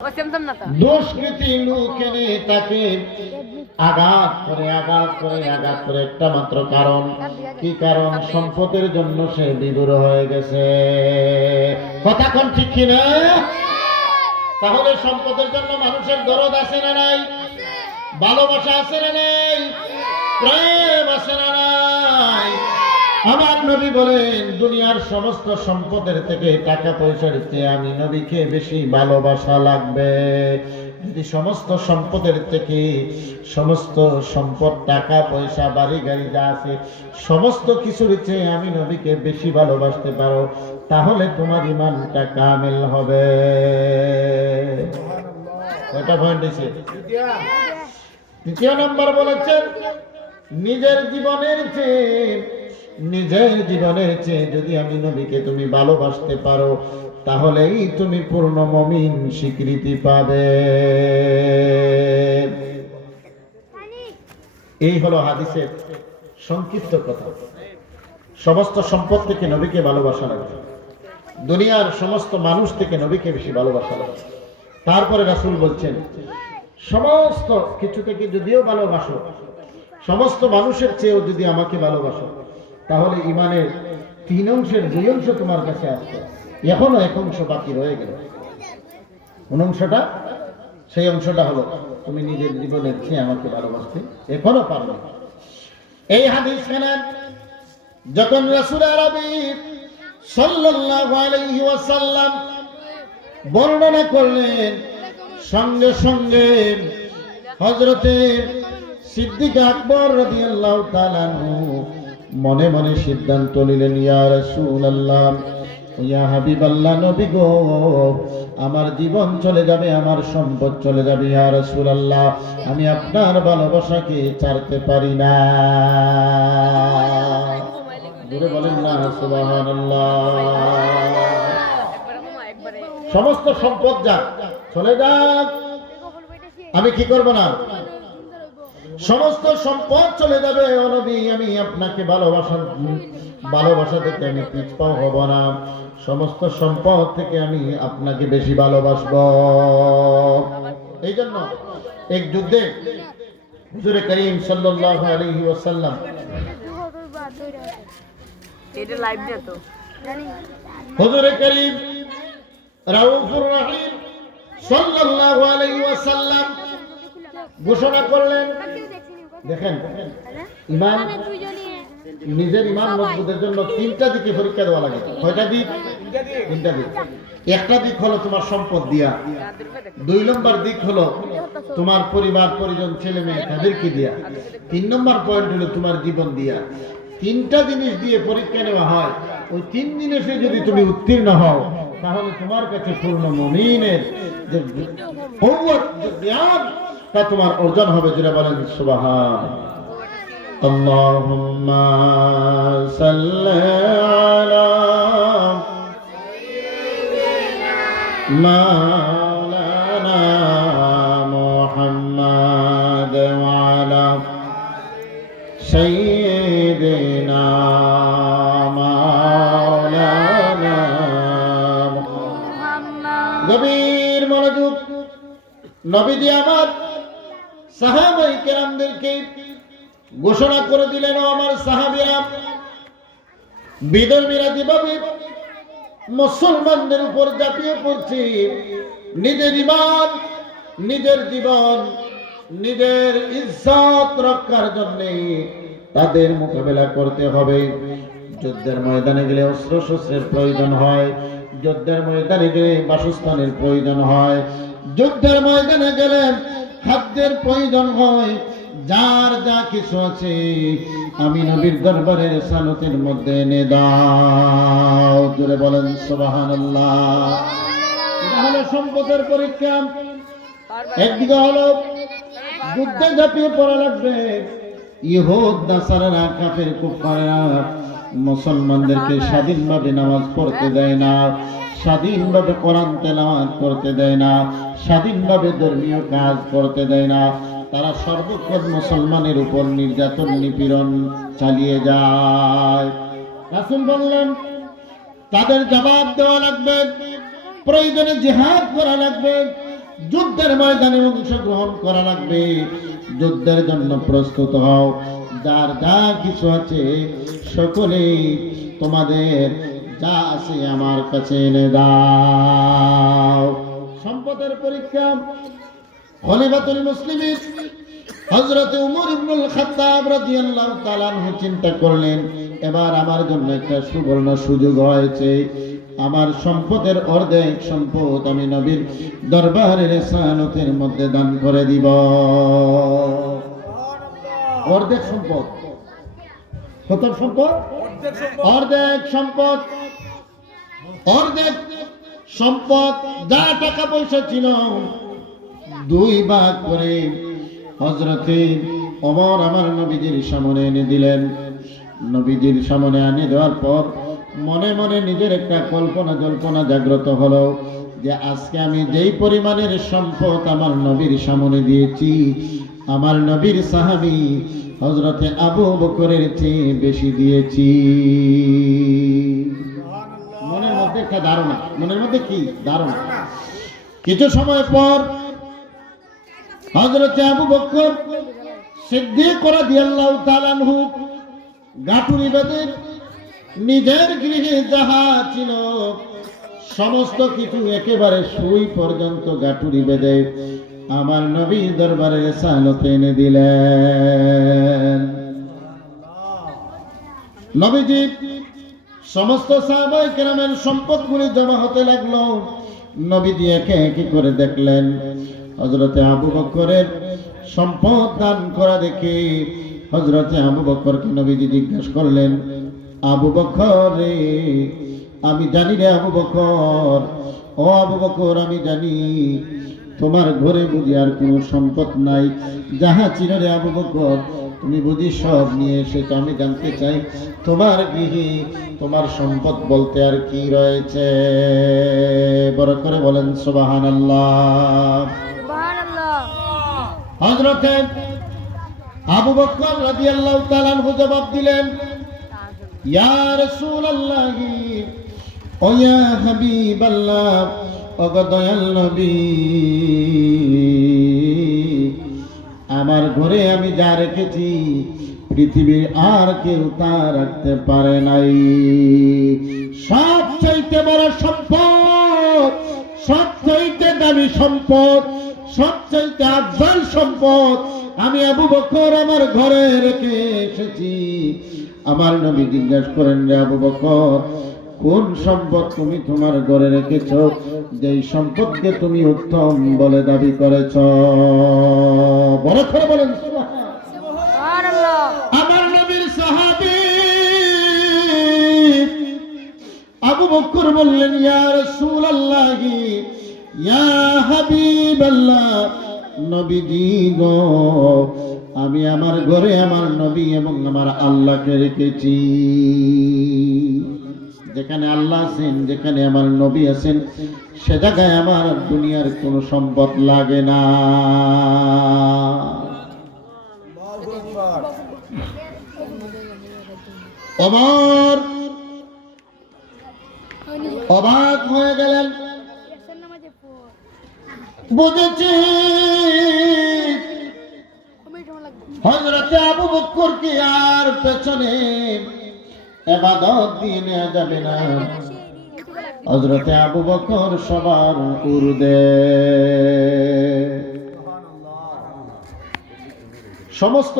দুষ্কৃতী লোক এনে তাকে আঘাত করে একটা মাত্র কারণ, কি কারণ? সম্পদের জন্য সে বিদুর হয়ে গেছে। কথা কোন ঠিক কিনা? তাহলে সম্পদের জন্য মানুষের দরদ আছে না নাই? ভালোবাসা আছে না নাই? প্রেম আছে না নাই? আমার নবী বলেন, দুনিয়ার সমস্ত সম্পদের থেকে টাকা পয়সার চেয়ে আমি নবীকে বেশি ভালোবাসা লাগবে। যদি সমস্ত সম্পদের থেকে, সমস্ত সম্পদ, টাকা পয়সা, বাড়ি গাড়ি যা আছে, সমস্ত কিছুর চেয়ে আমি নবীকে বেশি ভালোবাসতে পারো, তাহলে তোমার ইমানটা কামিল হবে। কয়টা পয়েন্ট দিয়েছে? তৃতীয় নম্বর বলেছেন, নিজের জীবনের চেয়ে যদি আমি নবীকে তুমি ভালোবাসতে পারো, তাহলেই তুমি পূর্ণ মুমিন স্বীকৃতি পাবে। এই হলো হাদিসের সংক্ষিপ্ত কথা। সমস্ত সম্পদ থেকে নবীকে ভালোবাসা লাগবে, দুনিয়ার সমস্ত মানুষ থেকে নবীকে বেশি ভালোবাসা লাগবে। তারপরে রাসূল বলছেন, সমস্ত কিছু থেকে যদিও ভালোবাসো, সমস্ত মানুষের চেয়েও যদি আমাকে ভালোবাসো, তাহলে ইমানের 3 অংশের 2 অংশ তোমার কাছে আসবে। এখনো 1 অংশ বাকি রয়ে গেল। কোন অংশটা? সেই অংশটা হলো তুমি নিজের জীবনের চেয়ে আমাকে ভালোবাসতে এখনো পারবে। এই হাদিস শোনেন, যখন রাসূল আরবি সাল্লাল্লাহু আলাইহি ওয়াসাল্লাম বর্ণনা করলেন, সঙ্গে সঙ্গে হযরতে সিদ্দিক আকবর রাদিয়াল্লাহু তাআলা মনে মনে সিদ্ধান্ত নিলেন, ইয়া রাসূলুল্লাহ, ইয়া হাবিবাল্লাহ, নবী গো, আমার জীবন চলে যাবে, আমার সম্পদ চলে যাবে, ইয়া রাসূলুল্লাহ, আমি আপনার ভালোবাসাকে ছাড়তে পারি না। জোরে বলেন না সুবহানাল্লাহ। সমস্ত সম্পদ যাক, চলে যাক, আমি কি করব না? সমস্ত সম্পদ চলে যাবে, ও নবী, আমি আপনাকে ভালোবাসা থেকে আমি পিছপা হব না। সমস্ত সম্পদ থেকে আমি আপনাকে বেশি ভালোবাসবো। এই জন্য এক যুদ্ধে হুজুর করিম সাল্লাল্লাহু আলাইহি ওয়াসাল্লাম হুজুর করিম রাউফুর রহিম সাল্লাল্লাহু আলাইহি ওয়াসাল্লাম ঘোষণা করলেন, দেখেন, ইমান, নিজের ইমান মজবুতের জন্য 3টা দিকে পরীক্ষা দেওয়া লাগে। কয়টা দিক? 3টা দিক। একটা দিক হলো তোমার সম্পদ দিয়া, 2 নম্বর দিক হলো তোমার পরিবার পরিজন, ছেলে মেয়ে, তাদেরকে দিয়া, 3 নম্বর পয়েন্ট হলো তোমার জীবন দিয়া। 3টা জিনিস দিয়ে পরীক্ষা নেওয়া হয়। ওই 3 জিনিসে যদি তুমি উত্তীর্ণ হও, তাহলে তোমার কাছে পূর্ণ মুমিনের যে কওয়াত, যে জ্ঞান, তা তোমার অর্জন হবে। যেটা বলেন সুবহান আল্লাহুম্মা সাল্লি আলা মাওলানা মুহাম্মাদ ওয়া আলা সাইয়্যিদিনা মাওলানা মুহাম্মাদ। গভীর মনোযোগ। নবীজি আমার সাহাবায়ে কেরামদেরকে ঘোষণা করে দিলেন, আমার সাহাবীরা, বিধর্মীরা যেভাবে মুসলমানদের উপর ঝাঁপিয়ে পড়ছে, নিজের ঈমান, নিজের জীবন, নিজের ইজ্জত রক্ষার জন্য তাদের মোকাবেলা করতে হবে। যুদ্ধের ময়দানে গেলে অস্ত্র শস্ত্রের প্রয়োজন হয়, যুদ্ধের ময়দানে গেলে বাসস্থানের প্রয়োজন হয়, যুদ্ধের ময়দানে গেলে খাদ্যের প্রয়োজন হয়। যার যা কিছু আছে আমি নবীর দরবারের সালতের মধ্যে এনে দাও। জোরে বলেন সুবহানাল্লাহ। এটা হলো সম্পদের পরীক্ষা। একদিকে হলো যুদ্ধে ঝাঁপিয়ে পড়া লাগবে। ইহুদ, নাসারারা, কাফের, কুফাররা মুসলমানদেরকে স্বাধীনভাবে নামাজ পড়তে দেয় না, স্বাধীনভাবে কোরআন তেলাওয়াত করতে দেয় না, স্বাধীনভাবে ধর্মীয় কাজ করতে দেয় না। তারা সর্বক্ষণ মুসলমানের উপর নির্যাতন, নিপীড়ন চালিয়ে যায়। রাসূল বললেন, তাদের জবাব দেওয়া লাগবে, প্রয়োজনে জিহাদ করা লাগবে, যুদ্ধের ময়দানে অংশগ্রহণ করা লাগবে, যুদ্ধের জন্য প্রস্তুত হও, যার যা কিছু আছে সকলেই তোমাদের যা আছে আমার কাছে এনে দাও। সম্পদের পরীক্ষা। খলিফাতুল মুসলিমিন হযরত উমর ইবনুল খাত্তাব রাদিয়াল্লাহু তাআলা আনহু চিন্তা করলেন, এবার আমার জন্য একটা সুবর্ণ সুযোগ হয়েছে, আমার সম্পদের অর্ধেক সম্পদ আমি নবীর দরবারের রিসালাতের মধ্যে দান করে দিব। অর্ধেক সম্পদ, কত সম্পদ? অর্ধেক সম্পদ, অর্ধেক সম্পদ যা টাকা পয়সা ছিল দুই ভাগ করে হযরতে ওমর আমার নবীজির সামনে এনে দিলেন। নবীজির সামনে এনে দেওয়ার পর মনে মনে নিজের একটা কল্পনা জল্পনা জাগ্রত হলো যে আজকে আমি যেই পরিমাণের সম্পদ আমার নবীর সামনে দিয়েছি, আমার নবীর সাহাবী হযরতে আবু বকরের চেয়ে বেশি দিয়েছি। মনের মধ্যে একটা ধারণা, মনের মধ্যে কি ধারণা। কিছু সময় পর হযরতে আবু বকর সিদ্দিক রাদিয়াল্লাহু তাআলা আনহু গাটুরি বেঁধে নিজের গৃহে যাহা ছিল সমস্ত কিছু একেবারে সুই পর্যন্ত গাটুরি বেঁধে আমার নবীর দরবারে রিসালাত এনে দিলেন। নবীজি সমস্ত সাহাবায়ে কেরামের সম্পদগুলি জমা হতে লাগলো। নবীজি একে একে করে দেখলেন, হযরতে আবু বকরের সম্পদ দান করা দেখে হযরতে আবু বকরকে নবীজি জিজ্ঞাসা করলেন, আবু বকর রে, আমি জানি রে আবু বকর, ও আবু বকর আমি জানি তোমার ঘরে বুঝি আর কোনো সম্পদ নাই, যাহা ছিল রে আবু বকর তুমি বুঝি সব নিয়ে এসেছো। আমি জানতে চাই তোমার গৃহে তোমার সম্পদ বলতে আর কি রয়েছে? বড় করে বলেন সুবহানাল্লাহ। হযরতে আবু বকর রাদিয়াল্লাহু তাআলা আনহু জবাব দিলেন, ইয়া রাসূলুল্লাহ, ও ইয়া হাবিবাল্লাহ, ও দয়াল নবী, আমার ঘরে আমি যা রেখেছি পৃথিবীর আর কেউ তা রাখতে পারে নাই। সবচাইতে বড় সম্পদ, সবচাইতে দামি সম্পদ, সবচাইতে আফজাল সম্পদ আমি আবু বকর আমার ঘরে রেখে এসেছি। আমার নবী জিজ্ঞাসা করেন, রে আবু বকর, কোন সম্পদ তুমি তোমার ঘরে রেখেছ যেই সম্পদকে তুমি উত্তম বলে দাবি করেছ? বড় করে বলেন সুবহানাল্লাহ। আমার নবীর সাহাবী আবু বকর বললেন, ইয়া রাসূলুল্লাহ, ইয়া হাবিবাল্লাহ, নবীজি গো, আমি আমার ঘরে আমার নবী এবং আমার আল্লাহকে রেখেছি। যেখানে আল্লাহ আছেন, যেখানে আমার নবী আছেন, সে জায়গায় আমার দুনিয়ার কোনো সম্পদ লাগে না। ওমর অবাক হয়ে গেলেন, বুঝেছি হযরতে আবু বকরকে আর পেছনে ইবাদত দিয়ে নেওয়া যাবে না। হযরতে আবু বকর সবার ঊর্ধ্বে, সমস্ত